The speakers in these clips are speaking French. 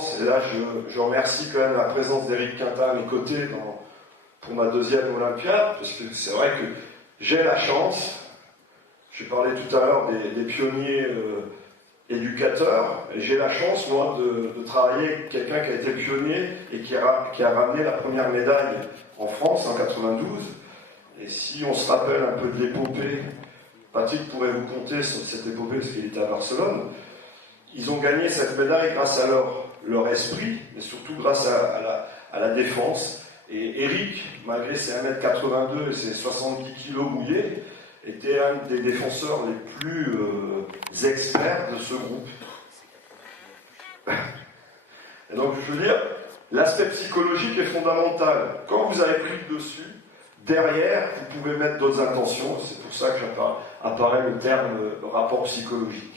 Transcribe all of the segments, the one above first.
chance, et là je remercie quand même la présence d'Éric Quintin à mes côtés pour ma deuxième Olympiade, parce que c'est vrai que j'ai la chance, j'ai parlé tout à l'heure des pionniers éducateurs, et j'ai la chance, moi, de travailler avec quelqu'un qui a été pionnier et qui a ramené la première médaille en France en 92. Et si on se rappelle un peu de l'épopée, Patrick pourrait vous conter sur cette épopée parce qu'il était à Barcelone, ils ont gagné cette médaille grâce à leur esprit, mais surtout grâce à la défense. Et Eric, malgré ses 1m82 et ses 70 kg mouillés, était un des défenseurs les plus experts de ce groupe. Et donc, je veux dire, l'aspect psychologique est fondamental. Quand vous avez pris le dessus, derrière, vous pouvez mettre d'autres intentions. C'est pour ça que apparaît le terme rapport psychologique.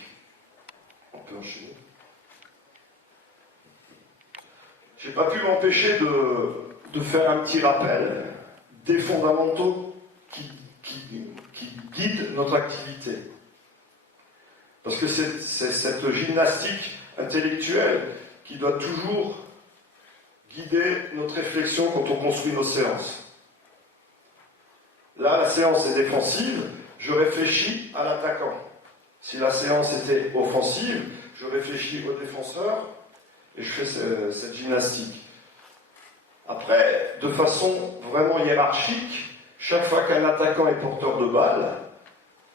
On peut enchaîner. Je n'ai pas pu m'empêcher de faire un petit rappel des fondamentaux qui guident notre activité. Parce que c'est cette gymnastique intellectuelle qui doit toujours guider notre réflexion quand on construit nos séances. Là, la séance est défensive, je réfléchis à l'attaquant. Si la séance était offensive, je réfléchis au défenseur et je fais cette gymnastique. Après, de façon vraiment hiérarchique, chaque fois qu'un attaquant est porteur de balle,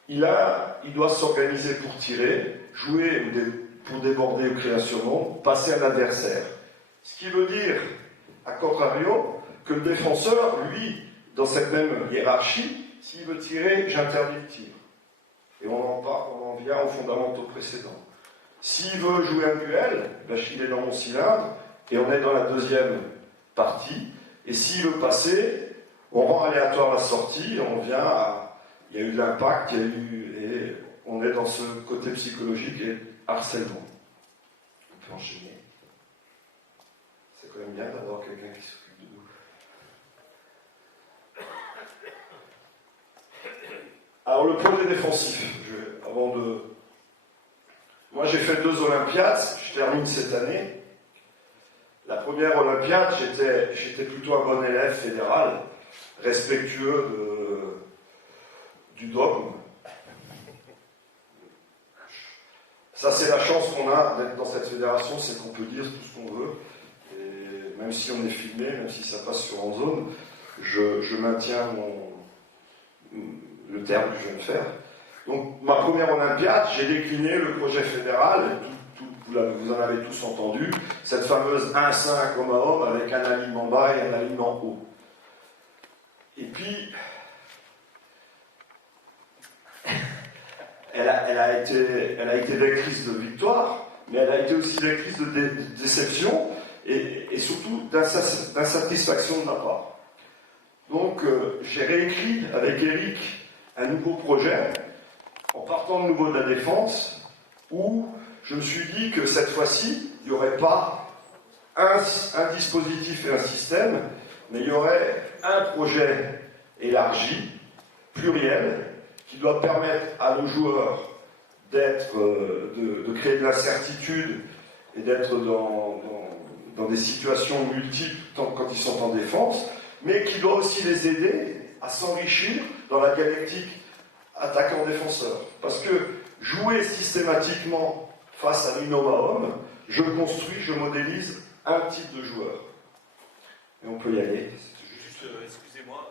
il doit s'organiser pour tirer, jouer pour déborder ou créer un surnom, passer à l'adversaire. Ce qui veut dire, à contrario, que le défenseur, lui, dans cette même hiérarchie, s'il veut tirer, j'interdis le tir. Et on en vient aux fondamentaux précédents. S'il veut jouer un duel, il est dans mon cylindre, et on est dans la deuxième partie. Et s'il veut passer, on rend aléatoire la sortie, on vient à... Il y a eu de l'impact, et on est dans ce côté psychologique et harcèlement. On peut enchaîner. C'est quand même bien d'avoir quelqu'un qui s'occupe de nous. Alors le projet défensif, moi j'ai fait 2 Olympiades, je termine cette année. La première Olympiade, j'étais plutôt un bon élève fédéral, respectueux du dogme. Ça, c'est la chance qu'on a d'être dans cette fédération, c'est qu'on peut dire tout ce qu'on veut. Et même si on est filmé, même si ça passe sur en zone, je maintiens le terme que je viens de faire. Donc, ma première Olympiade, j'ai décliné le projet fédéral, vous en avez tous entendu, cette fameuse 1-5 homme à homme avec un alignement bas et un alignement haut. Et puis, elle a été vectrice de victoire, mais elle a été aussi vectrice de déception et surtout d'insatisfaction de ma part. Donc, j'ai réécrit avec Eric un nouveau projet, en partant de nouveau de la défense, où je me suis dit que cette fois-ci, il n'y aurait pas un dispositif et un système, mais il y aurait un projet élargi, pluriel, qui doit permettre à nos joueurs de créer de l'incertitude et d'être dans des situations multiples quand ils sont en défense, mais qui doit aussi les aider à s'enrichir dans la dialectique attaquant-défenseur. Parce que jouer systématiquement face à l'homme à homme, je construis, je modélise un type de joueur. Et on peut y aller. Juste, excusez-moi,